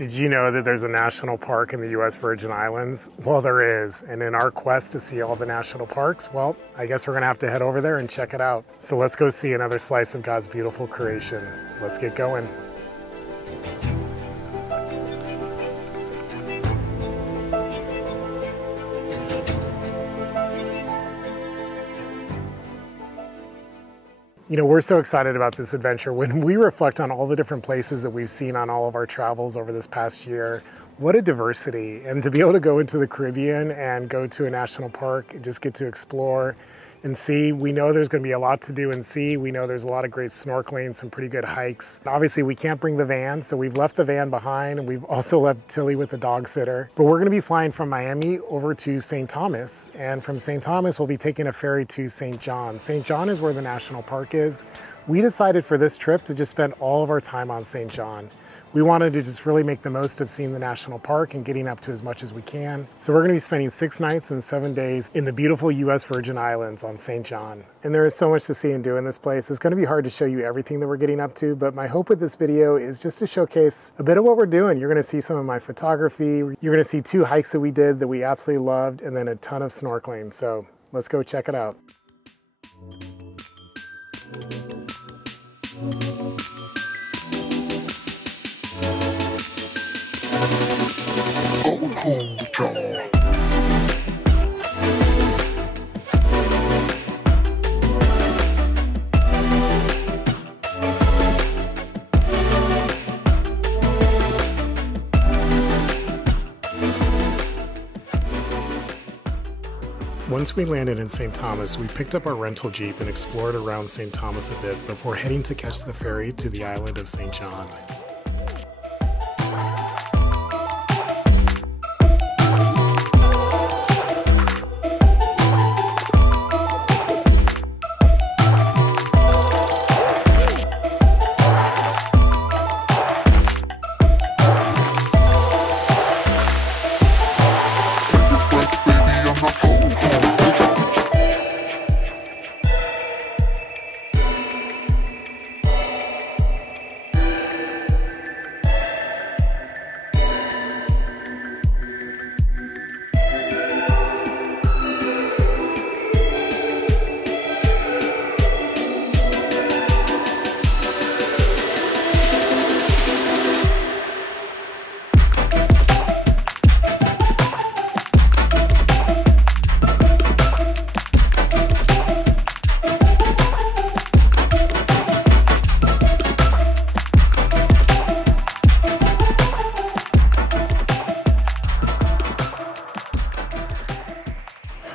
Did you know that there's a national park in the U.S. Virgin Islands? Well, there is. And in our quest to see all the national parks, well, I guess we're gonna have to head over there and check it out. So let's go see another slice of God's beautiful creation. Let's get going. You know, we're so excited about this adventure. When we reflect on all the different places that we've seen on all of our travels over this past year, what a diversity. And to be able to go into the Caribbean and go to a national park and just get to explore and see, we know there's going to be a lot to do and see. We know there's a lot of great snorkeling, some pretty good hikes. Obviously, we can't bring the van, so we've left the van behind, and we've also left Tilly with the dog sitter. But we're going to be flying from Miami over to St. Thomas, and from St. Thomas, we'll be taking a ferry to St. John. St. John is where the national park is. We decided for this trip to just spend all of our time on St. John. We wanted to just really make the most of seeing the national park and getting up to as much as we can. So we're gonna be spending 6 nights and 7 days in the beautiful US Virgin Islands on St. John. And there is so much to see and do in this place. It's gonna be hard to show you everything that we're getting up to, but my hope with this video is just to showcase a bit of what we're doing. You're gonna see some of my photography. You're gonna see 2 hikes that we did that we absolutely loved, and then a ton of snorkeling. So let's go check it out. Once we landed in St. Thomas, we picked up our rental Jeep and explored around St. Thomas a bit before heading to catch the ferry to the island of St. John.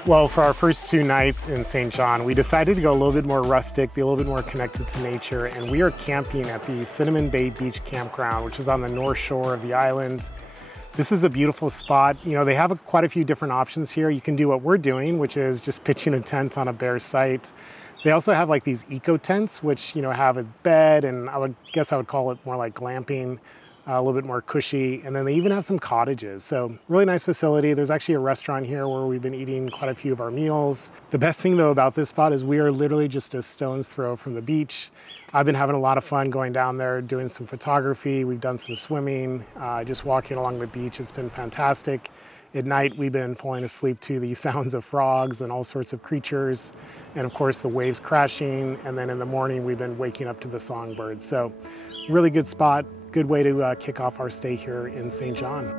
Well, for our first 2 nights in St. John, we decided to go a little bit more rustic, be a little bit more connected to nature, and we are camping at the Cinnamon Bay Beach Campground, which is on the north shore of the island. This is a beautiful spot. You know, they have quite a few different options here. You can do what we're doing, which is just pitching a tent on a bare site. They also have like these eco tents, which, you know, have a bed, and I would call it more like glamping. A little bit more cushy, and then they even have some cottages. So really nice facility. There's actually a restaurant here where we've been eating quite a few of our meals. The best thing though about this spot is we are literally just a stone's throw from the beach. I've been having a lot of fun going down there, doing some photography. We've done some swimming, just walking along the beach. It's been fantastic. At night, we've been falling asleep to the sounds of frogs and all sorts of creatures. And of course the waves crashing. And then in the morning, we've been waking up to the songbirds. So really good spot. Good way to kick off our stay here in St. John.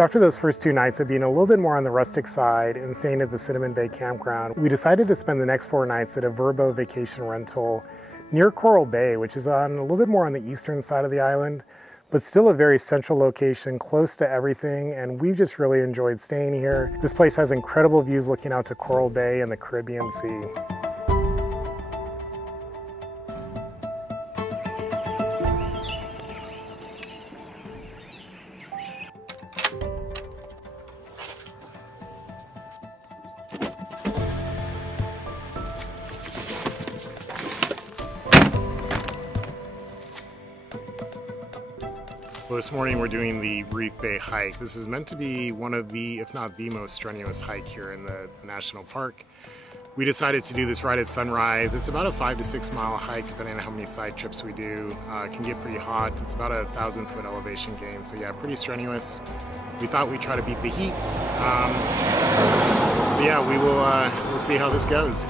So after those first 2 nights of being a little bit more on the rustic side and staying at the Cinnamon Bay campground, we decided to spend the next 4 nights at a Verbo vacation rental near Coral Bay, which is on a little bit more on the eastern side of the island, but still a very central location, close to everything, and we've just really enjoyed staying here. This place has incredible views looking out to Coral Bay and the Caribbean Sea. Well, this morning we're doing the Reef Bay hike. This is meant to be one of the, if not the most strenuous hike here in the national park. We decided to do this right at sunrise. It's about a 5 to 6 mile hike depending on how many side trips we do. It can get pretty hot. It's about a 1,000-foot elevation gain, so yeah, pretty strenuous. We thought we'd try to beat the heat. But yeah, we'll see how this goes.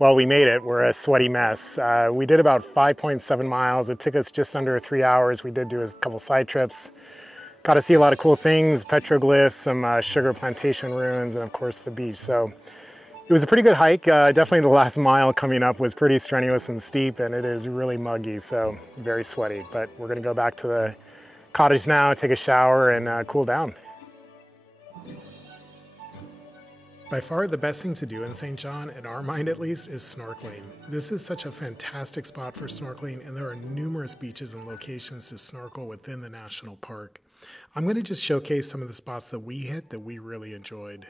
Well, we made it. We're a sweaty mess. We did about 5.7 miles. It took us just under 3 hours. We did do a couple side trips. Got to see a lot of cool things, petroglyphs, some sugar plantation ruins, and of course the beach. So it was a pretty good hike. Definitely the last mile coming up was pretty strenuous and steep, and it is really muggy, so very sweaty. But we're gonna go back to the cottage now, take a shower, and cool down. By far the best thing to do in St. John, in our mind at least, is snorkeling. This is such a fantastic spot for snorkeling, and there are numerous beaches and locations to snorkel within the national park. I'm going to just showcase some of the spots that we hit that we really enjoyed.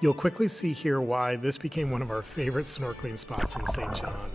You'll quickly see here why this became one of our favorite snorkeling spots in St. John.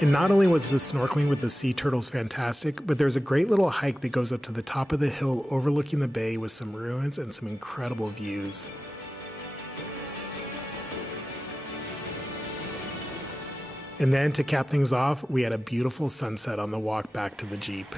And not only was the snorkeling with the sea turtles fantastic, but there's a great little hike that goes up to the top of the hill overlooking the bay with some ruins and some incredible views. And then to cap things off, we had a beautiful sunset on the walk back to the Jeep.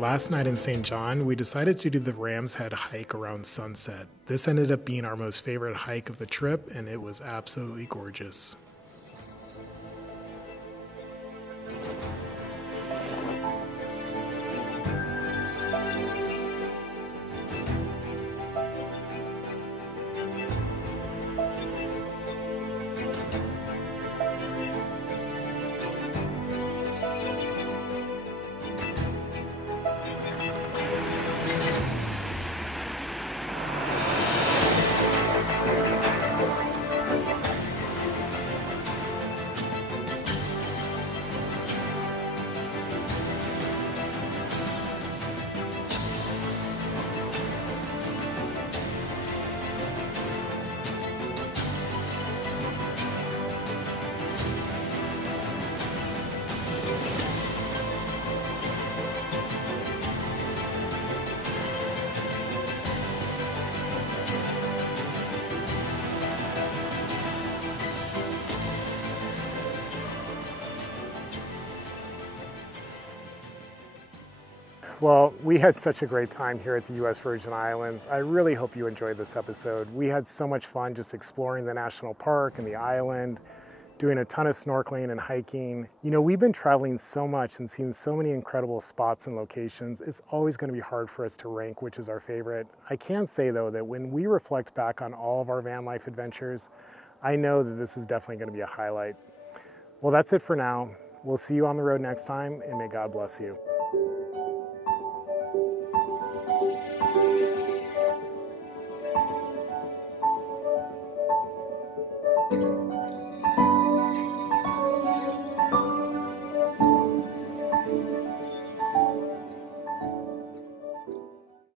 last night in St. John, we decided to do the Ram's Head hike around sunset. This ended up being our most favorite hike of the trip, and it was absolutely gorgeous. Well, we had such a great time here at the U.S. Virgin Islands. I really hope you enjoyed this episode. We had so much fun just exploring the national park and the island, doing a ton of snorkeling and hiking. You know, we've been traveling so much and seen so many incredible spots and locations. It's always going to be hard for us to rank which is our favorite. I can say, though, that when we reflect back on all of our van life adventures, I know that this is definitely going to be a highlight. Well, that's it for now. We'll see you on the road next time, and may God bless you.